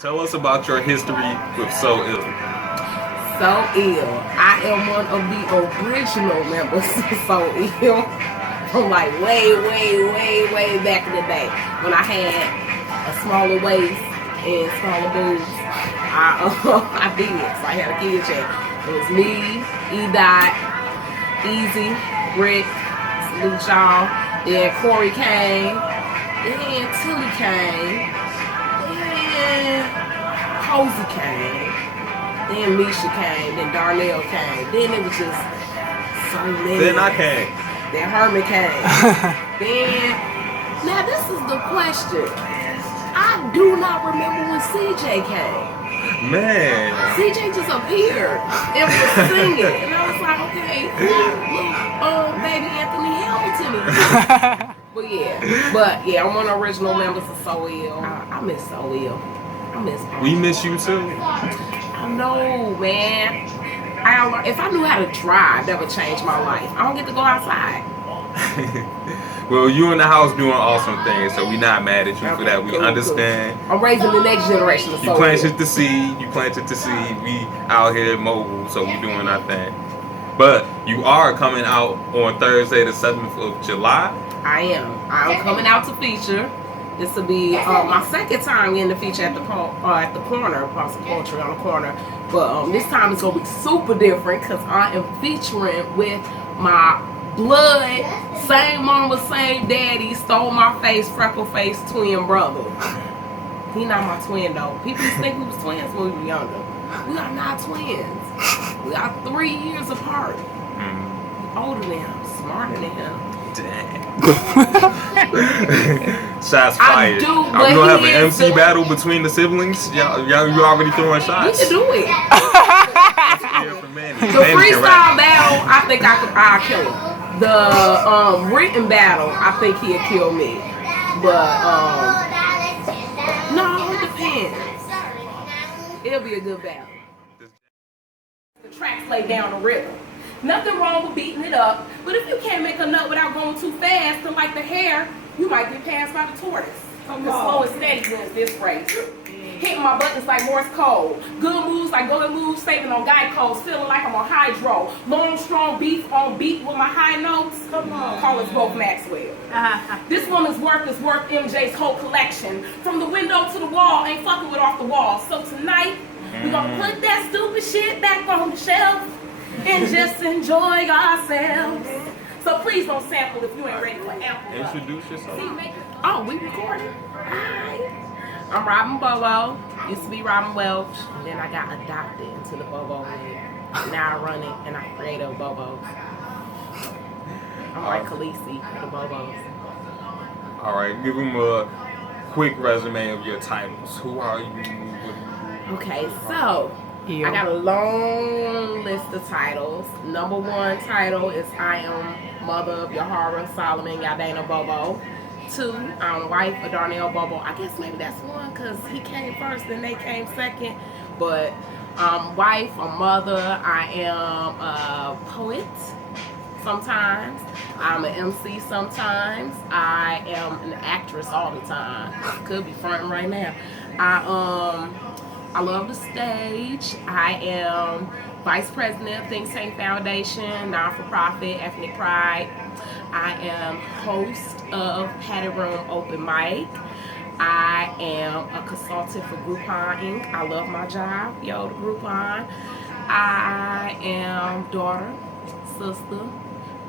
Tell us about your history with So Ill. So Ill. I am one of the original members of So Ill from like way back in the day when I had a smaller waist and smaller boobs. I did. So I had a kid check. It was me, E-Dot, Easy, Rick, salute y'all. Then Corey came. Then Tilly came. Then Posey came. Then Misha came. Then Darnell came. Then it was just so many. Then I came. Then Herman came. Then, now this is the question. I do not remember when CJ came. Man. CJ just appeared and was singing. And I was like, okay, little baby Anthony Hamilton. But yeah, I'm one of the original members of So Ill. I miss So Ill. I miss Paul. We miss you too. I know, man. If I knew how to drive, that would change my life. I don't get to go outside. Well, you in the house doing awesome things, so we not mad at you for that. We understand. Cool. I'm raising the next generation of So Ill. You planted the seed. You planted the seed. We out here mobile, so we doing our thing. But you are coming out on Thursday, the 7th of July. I am. I'm coming out to feature. This will be my second time getting to feature at the corner, Apostle Poetry on the corner. But this time it's gonna be super different because I am featuring with my blood, same mama, same daddy, stole my face, freckle face twin brother. He not my twin though. People used to think we was twins when we were younger. We are not twins. We are 3 years apart. Older than him, smarter than him. Dang. Shots fired. I do, but I'm gonna have an MC battle between the siblings. Y'all, you already throwing shots. We can do it. The freestyle battle, I think I'll kill him. The written battle, I think he'll kill me. But no, it depends. It'll be a good battle. The tracks lay down the rhythm. Nothing wrong with beating it up, but if you can't make a nut without going too fast, and like the hare, you might get passed by the tortoise. The slow and steady wins this race. Hitting my buttons like Morse code. Good moves like golden moves, saving on Geico's. Feeling like I'm on hydro. Long, strong beef on beat with my high notes. Come on. Call us both Maxwell. This woman's work is worth MJ's whole collection. From the window to the wall, ain't fucking with off the wall. So tonight, we gonna put that stupid shit back on the shelf and just enjoy ourselves. So please don't sample if you ain't ready for ample. Introduce yourself. Oh, we recording? Hi. I'm Robin Bobo. Used to be Robin Welch. And then I got adopted into the Bobo league. Now I run it and I create a Bobos. I'm like Khaleesi for the Bobos. Alright, give them a quick resume of your titles. Who are you? What do you do? Okay, so I got a long list of titles. Number 1 title is I am mother of Yahara Solomon Yadena Bobo. 2, I'm wife of Darnell Bobo. I guess maybe that's 1 because he came first and they came second. But I'm wife, I'm mother, I am a poet sometimes. I'm an MC sometimes. I am an actress all the time. Could be fronting right now. I love the stage. I am vice president of Think Tank Foundation, non-for-profit, Ethnic Pride. I am host of Patty Room Open Mic. I am a consultant for Groupon Inc. I love my job, the Groupon. I am daughter, sister,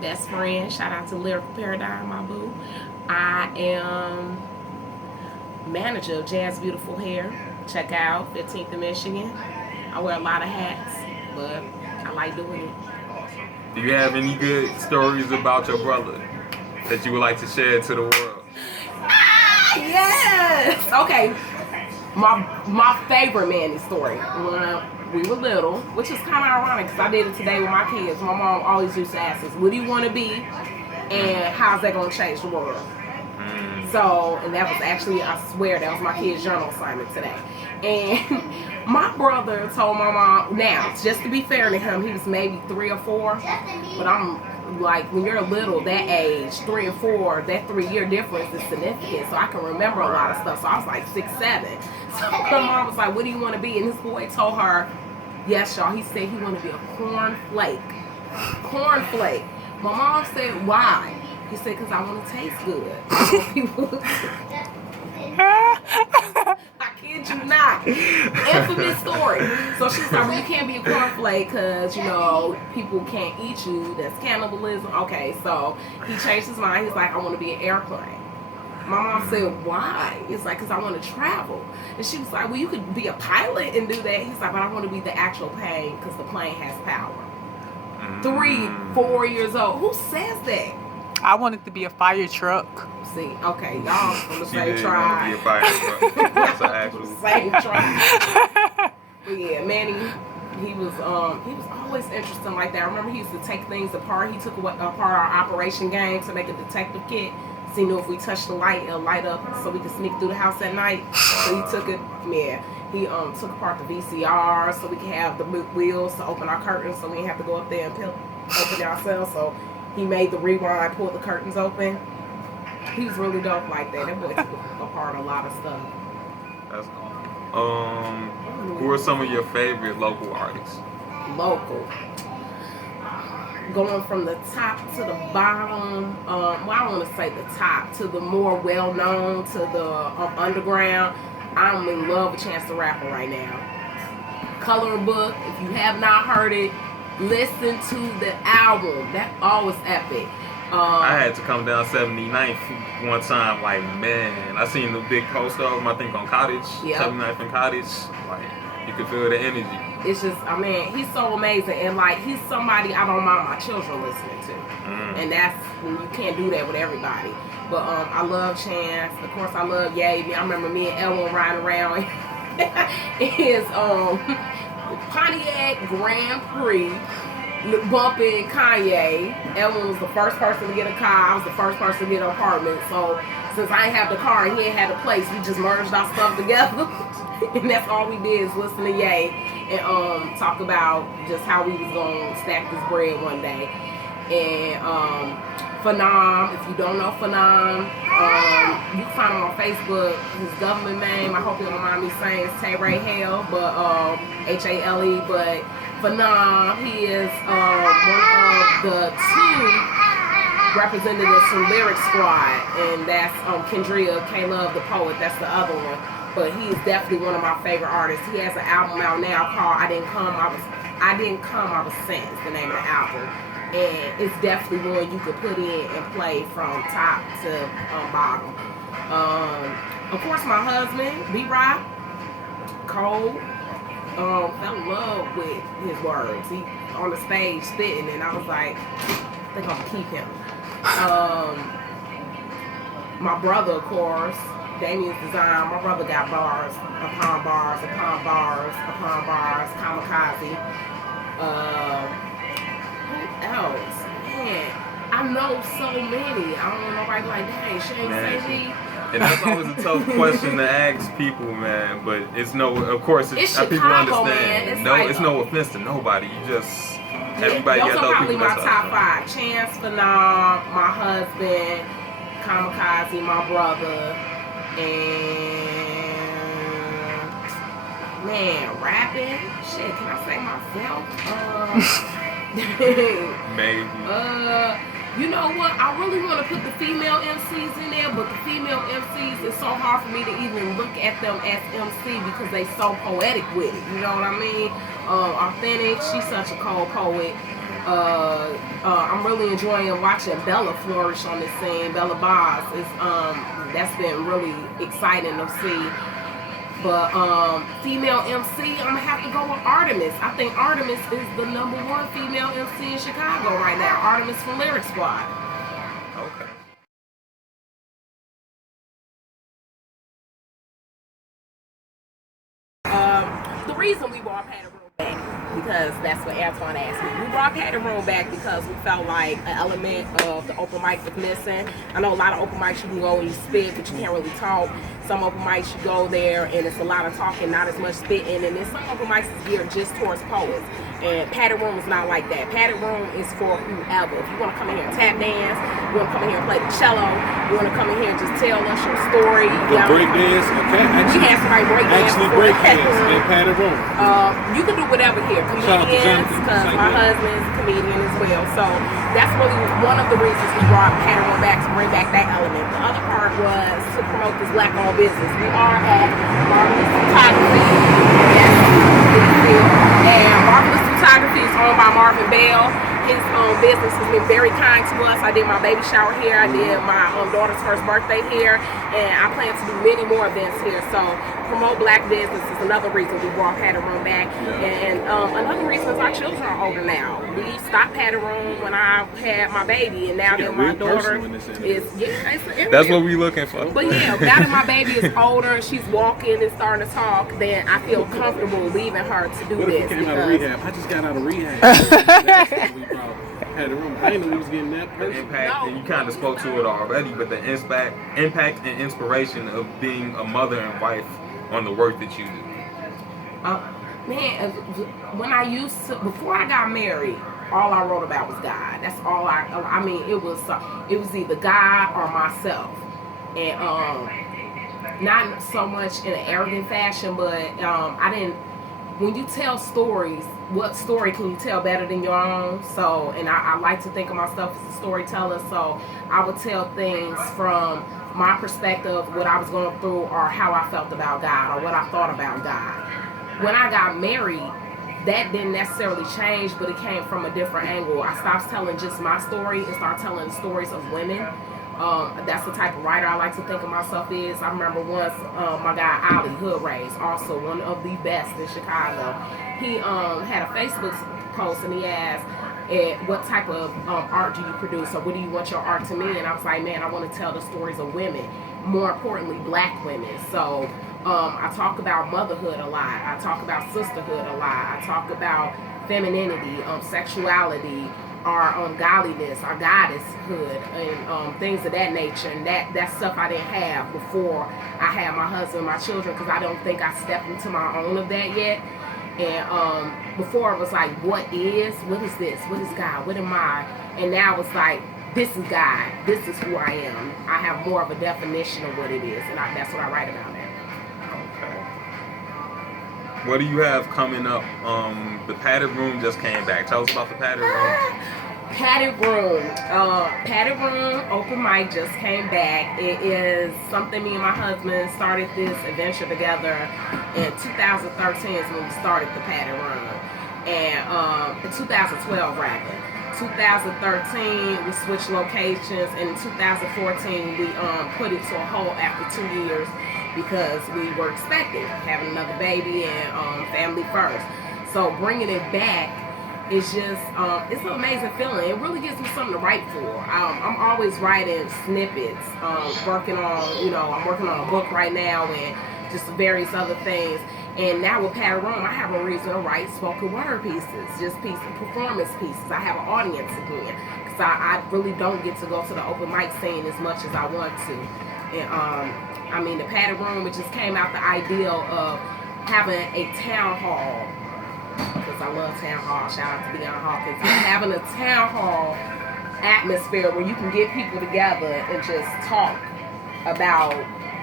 best friend. Shout out to Lyrical Paradigm, my boo. I am manager of Jazz Beautiful Hair. Check out 15th in Michigan. I wear a lot of hats, but I like doing it. Do you have any good stories about your brother that you would like to share to the world? Yes! Okay. My favorite Manny story. When we were little, which is kind of ironic because I did it today with my kids. My mom always used to ask us, what do you want to be? And how's that going to change the world? So, and that was actually, I swear, that was my kid's journal assignment today. And my brother told my mom, now, just to be fair to him, he was maybe 3 or 4, but I'm like when you're little, that age, 3 and 4, that 3-year difference is significant. So I can remember a lot of stuff. So I was like 6, 7. So my mom was like, what do you want to be? And this boy told her, yes, y'all, he said he wanted to be a cornflake. Cornflake. My mom said, why? He said, because I want to taste good. I kid you not. Infamous story. So she's like, well, you can't be a cornflake because, you know, people can't eat you. That's cannibalism. Okay, so he changed his mind. He's like, I want to be an airplane. My mom said, why? It's like, because I want to travel. And she was like, well, you could be a pilot and do that. He's like, but I want to be the actual plane because the plane has power. 3, 4 years old. Who says that? I wanted to be a fire truck. See, okay, y'all from the She same did tribe. want to be a fire truck. That's an actual. Same tribe. But yeah, Manny, he was always interesting like that. I remember he used to take things apart. He took apart our operation game to make a detective kit. So he knew if we touched the light, it'll light up so we could sneak through the house at night. So he took it, yeah. He took apart the VCR so we could have the wheels to open our curtains so we didn't have to go up there and open it ourselves. So he made the rewind, pulled the curtains open. He was really dope like that. That boy took apart a lot of stuff. That's awesome. Who are some of your favorite local artists? Local. Going from the top to the bottom, well, I want to say the top to the more well-known to the underground. I'm in love with Chance the Rapper right now. Coloring Book, if you have not heard it, listen to the album. That always epic. I had to come down 79th one time. Like, man, I seen the big poster of him, I think, on Cottage. Yep. 79th and Cottage. Like, you could feel the energy. It's just, I mean, he's so amazing. And, like, he's somebody I don't mind my children listening to. And that's, you can't do that with everybody. But I love Chance. Of course, I love Ye. I remember me and Ellen riding around in his Pontiac Grand Prix bumping Kanye. Ellen was the first person to get a car. I was the first person to get an apartment. So since I ain't have the car and he ain't had a place, we just merged our stuff together. And that's all we did is listen to Ye and talk about just how we was going to stack this bread one day. And Phenom, if you don't know Phenom, you can find him on Facebook. His government name, I hope you don't mind me saying, is Tay-Ray Hale, but H-A-L-E, but Phenom, he is one of the 2 representatives from Lyric Squad, and that's Kendria K-Love, the poet, that's the other one. But he is definitely one of my favorite artists. He has an album out now called I Didn't Come, I Was Sent, is the name of the album. And it's definitely one you could put in and play from top to bottom. Of course, my husband, B-Rock, Cole, fell in love with his words. He on the stage spitting, and I was like, I think I'm gonna keep him. My brother, of course, Damien's Design. My brother got bars upon bars upon bars upon bars. Kamikaze. Who else? Man, I know so many. I don't know nobody like, dang, she ain't say me. And that's always a tough question to ask people, man. But it's no, of course, it's people Chicago, understand. man. It's no offense to nobody. You just, everybody those got are those probably people. my top 5. Chance, Phenom, my husband, Kamikaze, my brother, and man, rapping. Shit, can I say myself? Maybe. You know what? I really want to put the female MCs in there, but the female MCs, it's so hard for me to even look at them as MC because they so poetic with it. You know what I mean? Authentic. She's such a cold poet. I'm really enjoying watching Bella flourish on this scene. Bella Boss is that's been really exciting to see. But female MC, I'm gonna have to go with Artemis. I think Artemis is the #1 female MC in Chicago right now. Artemis from Lyric Squad. Okay. The reason we bought Patty Roll back because that's what Antoine asked me. We brought Padded Room back because we felt like an element of the open mic was missing. I know a lot of open mics you can go and you spit, but you can't really talk. Some open mics you go there and it's a lot of talking, not as much spitting, and then some open mics is geared just towards poets. And Padded Room is not like that. Padded Room is for whoever. If you want to come in here and tap dance, you want to come in here and play the cello, you want to come in here and just tell us your story. Break dance, we had somebody break dance. Actually break dance in Padded Room. You can do whatever here. Comedians, because my husband's a comedian as well. So that's really one of the reasons we brought Padded Room back, to bring back that element. The other part was to promote this black-owned business. We are at Marvelous Photography. And Marvelous Photography is owned by Marvin Bell. His business has been very kind to us. I did my baby shower here. I did my daughter's first birthday here. And I plan to do many more events here. So promote black business is another reason we brought Padded Room back. And another reason is our children are older now. We stopped Padded Room when I had my baby. And now that my daughter is... That's what we looking for. But yeah, now that my baby is older and she's walking and starting to talk, then I feel comfortable leaving her to do this. Out of rehab. I just got out of rehab. That's what we brought Padded Room. I didn't know we was getting that person. Impact, and you kind of spoke to it already, but the impact and inspiration of being a mother and wife on the work that you do. Man, when I used to, before I got married, all I wrote about was God. That's all I mean, it was either God or myself. And not so much in an arrogant fashion, but I didn't, when you tell stories, what story can you tell better than your own? So, and I like to think of myself as a storyteller, so I would tell things from my perspective, what I was going through, or how I felt about God, or what I thought about God. When I got married, that didn't necessarily change, but it came from a different angle. I stopped telling just my story and started telling stories of women. That's the type of writer I like to think of myself as. I remember once my guy Ali Hood Rays, also one of the best in Chicago, he had a Facebook post and he asked, what type of art do you produce, or what do you want your art to mean? And I was like, man, I want to tell the stories of women, more importantly black women. So I talk about motherhood a lot, I talk about sisterhood a lot, I talk about femininity, sexuality, our godliness, our goddesshood, and things of that nature. And that stuff I didn't have before I had my husband and my children, because I don't think I stepped into my own of that yet. And before it was like, what is this? What is God? What am I? And now it's like, this is God. This is who I am. I have more of a definition of what it is, and that's what I write about now. Okay. What do you have coming up? The Padded Room just came back. Tell us about the Padded Room. Padded Room open mic just came back. It is something me and my husband started this adventure together in 2013 is when we started the Padded Room. And in 2012 rather. 2013 we switched locations, and in 2014 we put it to a halt after 2 years because we were expecting having another baby and family first. So bringing it back, it's just, it's an amazing feeling. It really gives me something to write for. I'm always writing snippets, working on, I'm working on a book right now and just various other things. And now with Padded Room, I have a reason to write spoken word pieces, just pieces, performance pieces. I have an audience again, because I really don't get to go to the open mic scene as much as I want to. And I mean, the Padded Room, it just came out the ideal of having a town hall, because I love town hall, shout out to Deion Hawkins, having a town hall atmosphere where you can get people together and just talk about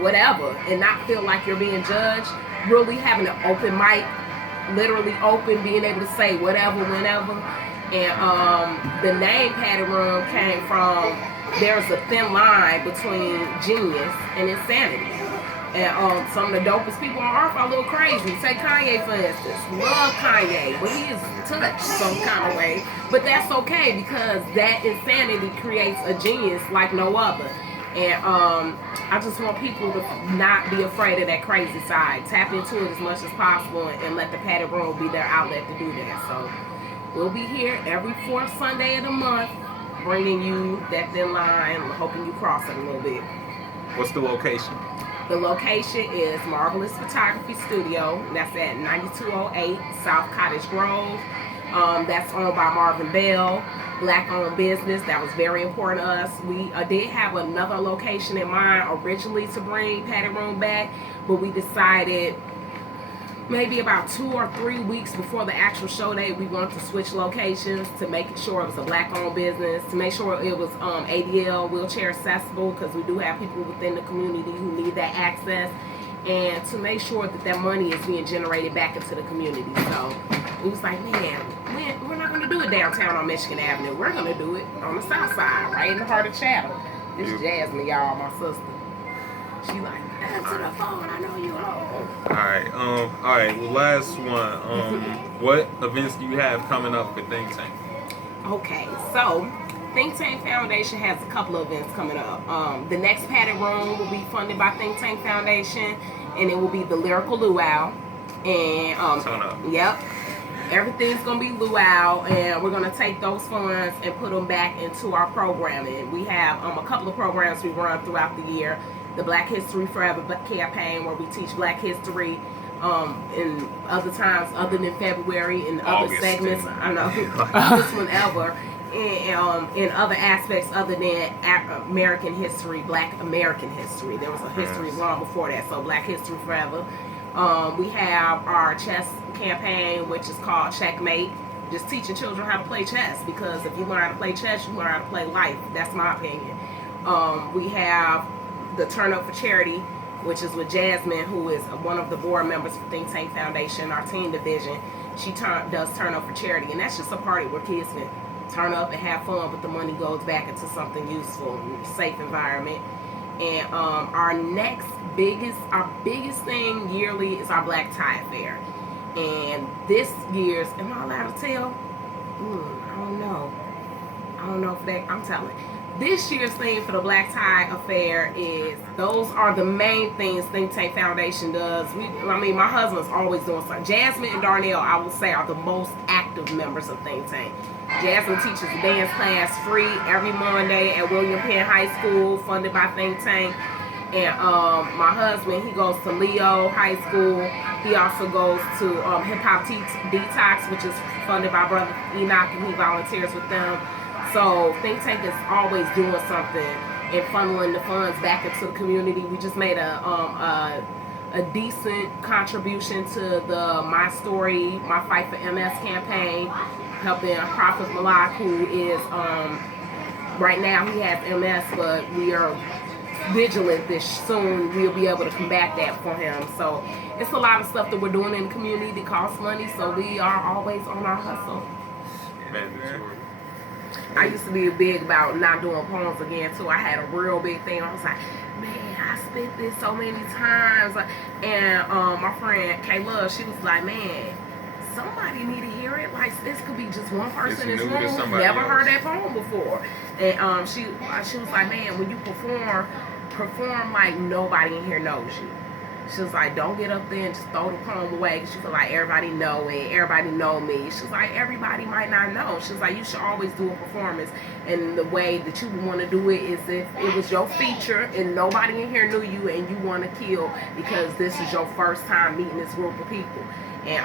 whatever and not feel like you're being judged. Really having an open mic, literally open, being able to say whatever, whenever. And the name Padded Room came from, there's a thin line between genius and insanity. And some of the dopest people on earth are a little crazy. Take Kanye, for instance. Love Kanye, but he is touched some kind of way. But that's okay, because that insanity creates a genius like no other. And I just want people to not be afraid of that crazy side. Tap into it as much as possible and let the Padded Room be their outlet to do that. So we'll be here every fourth Sunday of the month, bringing you that thin line, hoping you cross it a little bit. What's the location? The location is Marvelous Photography Studio, and that's at 9208 South Cottage Grove. That's owned by Marvin Bell, Black-owned business. That was very important to us. We did have another location in mind originally to bring Patty Room back, but we decided maybe about 2 or 3 weeks before the actual show date, we wanted to switch locations to make sure it was a Black-owned business, to make sure it was ADL wheelchair accessible, because we do have people within the community who need that access, and to make sure that that money is being generated back into the community. So it was like, man, we're not going to do it downtown on Michigan Avenue. We're going to do it on the south side, right in the heart of Chatham. This is Jasmine, y'all, my sister. She like, answer the phone, I know you home. Alright, well, last one. What events do you have coming up with Think Tank? Okay, so Think Tank Foundation has a couple of events coming up. The next Padded Room will be funded by Think Tank Foundation, and it will be the Lyrical Luau. And Turn up. Yep. Everything's gonna be luau, and we're gonna take those funds and put them back into our programming. We have a couple of programs we run throughout the year. The Black History Forever campaign, where we teach Black history in other times other than February, in other segments. I know this one ever. And in other aspects other than American history, Black American history. There was a history long before that, so Black History Forever. We have our chess campaign, which is called Checkmate. Just teaching children how to play chess, because if you learn how to play chess, you learn how to play life. That's my opinion. We have the Turn Up for Charity, which is with Jasmine, who is one of the board members for Think Tank Foundation, our teen division. She does Turn Up for Charity, and that's just a party where kids can turn up and have fun, but the money goes back into something useful, safe environment. And our biggest thing yearly is our Black Tie Affair. And this year's, am I allowed to tell? I don't know. I'm telling. This year's theme for the Black Tie Affair is, those are the main things Think Tank Foundation does. My husband's always doing something. Jasmine and Darnell, I will say, are the most active members of Think Tank. Jasmine teaches a dance class free every Monday at William Penn High School, funded by Think Tank. And my husband, he goes to Leo High School. He also goes to Hip Hop Detox, which is funded by Brother Enoch, and he volunteers with them. So Think Tank is always doing something and funneling the funds back into the community. We just made a decent contribution to the My Story, My Fight for MS campaign, helping Prophet Malak, who is, right now he has MS, but we are vigilant this soon we'll be able to combat that for him. So it's a lot of stuff that we're doing in the community that costs money, so we are always on our hustle. I used to be big about not doing poems again too. I had a real big thing. I was like, man, I spit this so many times. And my friend Kayla, she was like, man, somebody need to hear it. Like, this could be just one person in this room who's never heard that poem before. And she was like, man, when you perform like nobody in here knows you. She was like, don't get up there and just throw the poem away. She was like, everybody know it. Everybody know me. She was like, everybody might not know. She was like, you should always do a performance. And the way that you would want to do it is if it was your feature and nobody in here knew you and you want to kill because this is your first time meeting this group of people. And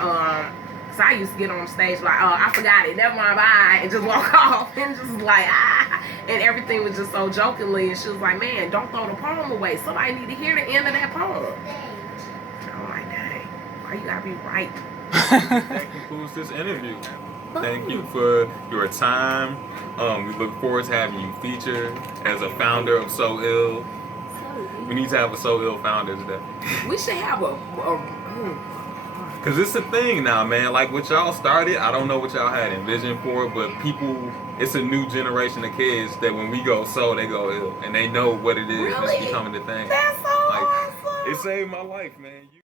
so I used to get on stage like, oh, I forgot it. Never mind, bye. And just walk off and just like, ah. And everything was just so jokingly. And she was like, man, don't throw the poem away. Somebody need to hear the end of that poem. I'm like, dang, why you gotta be right? That concludes this interview. Thank you for your time. We look forward to having you featured as a founder of So Ill. We need to have a So Ill founder today. We should have Cause it's a thing now, man. Like what y'all started, I don't know what y'all had envisioned for, but people, it's a new generation of kids that when we go so, they go ill, and they know what it is. Really? It's becoming the thing. That's so awesome. It saved my life, man.